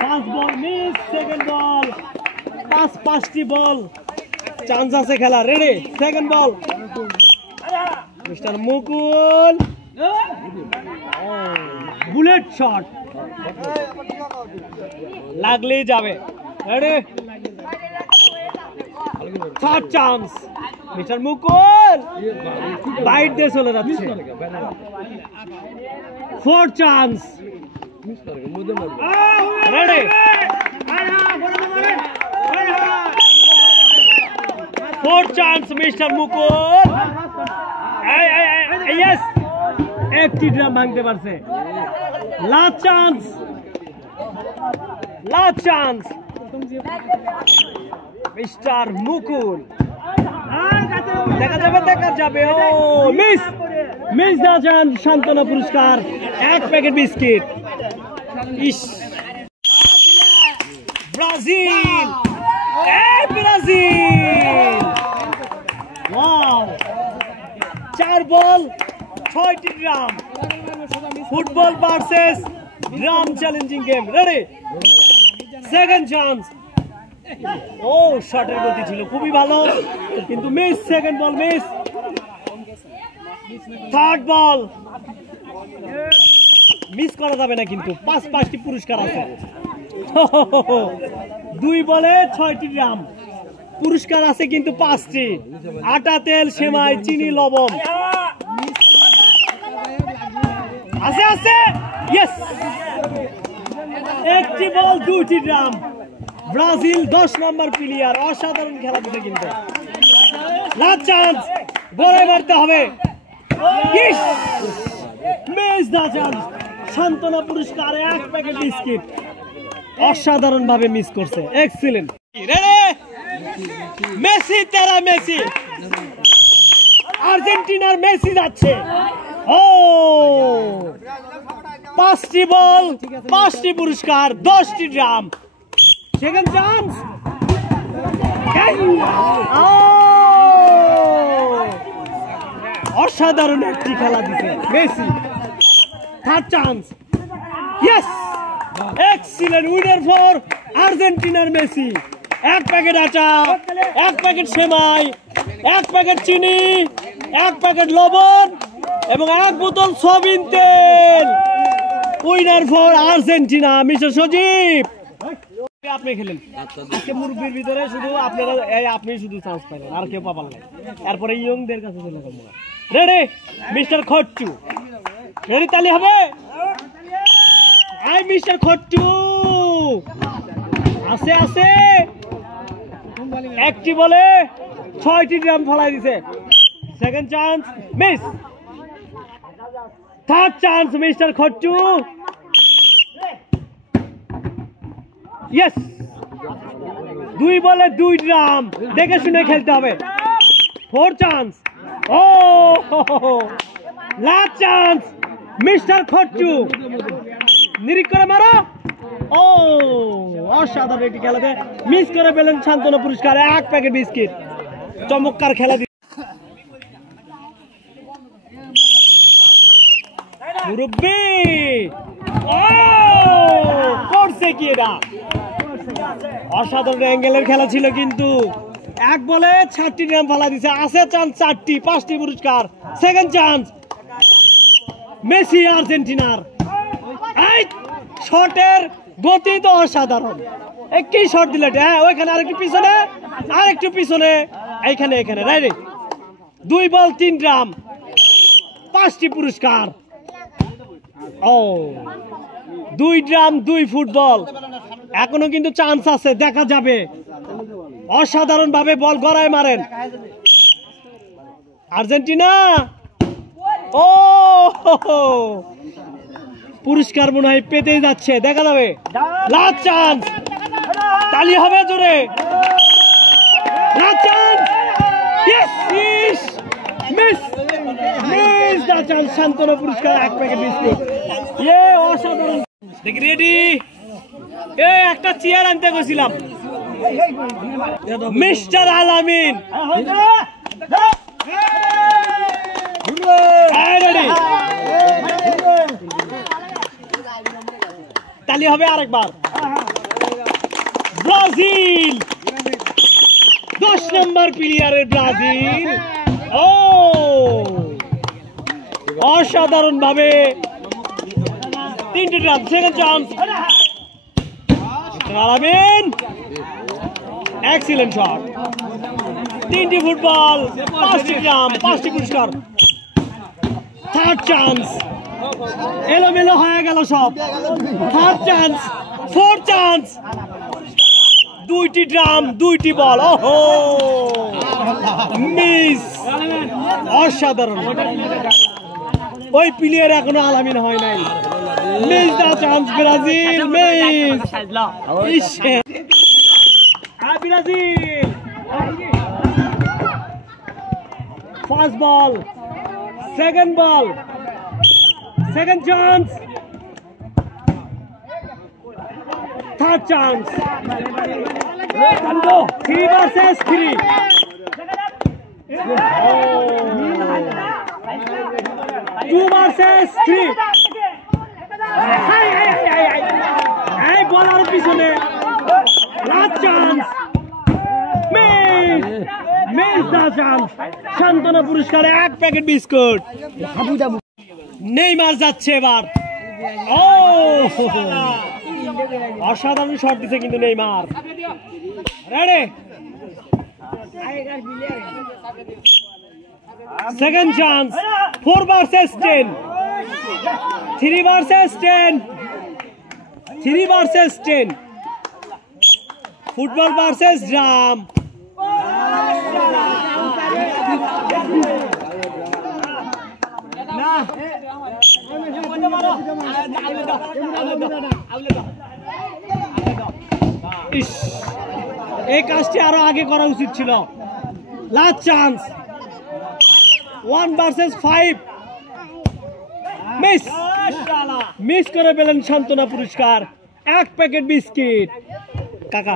first ball miss, second ball, পাঁচটি ball, chance আছে খেলা, ready, second ball, mister Mukul, bullet shot, লাগলেই যাবে, ready, third chance, mister Mukul bite দিয়ে চলে যাচ্ছে, fourth chance, ready, fourth chance mister Mukul, yes, एक ड्राम भांगते पारছে, लास्ट चांस मिस्टर मुकुल, দেখা যাবে, ও মিস দাজান শান্তনা পুরস্কার, এক প্যাকেট বিস্কিট, ইস, ব্রাজিল, ব্রাজিল, ওয়াও, 4 বল 6টি drum, football versus drum challenging game, ready, second chance, ও শটের গতি ছিল খুবই ভালো কিন্তু miss, second ball miss, third ball miss করা যাবে না কিন্তু 5টি পুরস্কার আছে, 2 বলে 6টি ড্রাম, পুরস্কার আছে কিন্তু 5টি, আটা, তেল, সেমাই, চিনি, লবণ আছে, ইয়েস, 1টি বল 2টি ড্রাম, ব্রাজিল 10 নম্বর প্লেয়ার, অসাধারণ খেলা দিতে কিন্তু, লাস্ট চান্স, গড়াই মারতে হবে, মিস দা চান্স, শান্তনা পুরস্কার, এক প্যাকেট বিস্কিট, অসাধারণ ভাবে মিস করছে, এক্সিলেন্ট, রেডি, মেসি, তেরা মেসি, আর্জেন্টিনার মেসি যাচ্ছে, ও 5টি বল 5টি পুরস্কার, 10টি ড্রাম, সেকেন্ড চান্স, অসাধারণ একটি খেলা দিচ্ছে Messi, third chance, yes, excellent winner for আর্জেন্টিনার মেসি, এক প্যাকেট আটা, এক প্যাকেট সেমাই, এক প্যাকেট চিনি, এক প্যাকেট লবণ এবং এক বোতল সয়াবিন তেল, উইনার ফর আর্জেন্টিনা, মিস্টার সজীব, আপনি খেলেন আজকে মুরব্বীর ভিতরে, শুধু আপনারা আপনি শুধু চান্স পাইলেন, আর কেউ পাবেন না, এরপরে ইয়ংদের কাছে চলে যাবো, রেডি, মিস্টার খট্টু, রেডি, তালি হবে, আই মিস্টার খট্টু, আছে 1টি বলে 6টি ড্রাম ফলাই দিছে, second chance miss, third chance mister Khattu, yes, 2 বলে 2 ড্রাম, দেখে শুনে খেলতে হবে, ফোর্থ চান্স, ও লাস্ট চান্স মিস্টার খট্টু, নিরিখ করে মারো, ও অসাধারণ একটি খেলাতে মিস করে পেলেন শান্তনা পুরস্কার, এক প্যাকেট বিস্কিট, চমৎকার খেলা, মুরব্বি করছে কি এটা, অসাধারণ অ্যাঙ্গেলের খেলা ছিল কিন্তু, 1 বলে 6টি ড্রাম ফেলা দিছে, আছে চান্স 4টি, 5টি পুরস্কার, সেকেন্ড চান্স, মেসি আর্জেন্টিনার, এই শটের গতি তো অসাধারণ, একটি শট দিলে, হ্যাঁ ওইখানে আরেকটু পিছনে, এইখানে রাইট, 2 বল 3 ড্রাম, 5টি পুরস্কার, ও 2 ড্রাম 2 ফুটবল, এখনো কিন্তু চান্স আছে, দেখা যাবে, অসাধারণ ভাবে বল গড়ায় মারেন আর্জেন্টিনা, ও পুরস্কার মনে হয় পেতেই যাচ্ছে, দেখা যাবে, লাস্ট চান্স, তালি হবে জোরে, last chance, yes, miss the chance, শান্তনা পুরস্কার, এক প্যাকেট বিস্কুট, অসাধারণ, দেখি রেডি, একটা চেয়ার আনতে গেছিলাম, মিস্টার আলামিন, কি হবে আরেকবার ব্রাজিল 10 নম্বর প্লেয়ারের ব্রাজিল ও অসাধারণ ভাবে 3টি রান সেকেন্ড চান্স আলামিন এক্সিলেন্ট শট 3টি ফুটবল 5টি গ্রাম 5টি পুরস্কার থার্ড চান্স এলোমেলো হয়ে গেল সব থার্ড চান্স ফোর্থ চান্স 2টি ড্রাম 2টি বল ওহো মিস অসাধারণ ওই প্লেয়ার এখনো আলামিন হয় নাই miss the chance Brazil miss ইসে Brazil first ball second ball second chance third chance 3 versus 3 2 versus 3 এই বলার পিছনে last chance miss the chance সান্ত্বনা পুরস্কার 1 প্যাকেট বিস্কুট নেইমার যাচ্ছে এবার ও অসাধারণ শট দিছে কিন্তু Neymar ready second chance 4 versus 10 3 versus 10 3 versus 10 football versus drum এই কাজটি আরো আগে করা উচিত ছিল লাস্ট চান্স 1 versus 5 মিস করে পেলেন সান্ত্বনা পুরস্কার 1 প্যাকেট বিস্কিট কাকা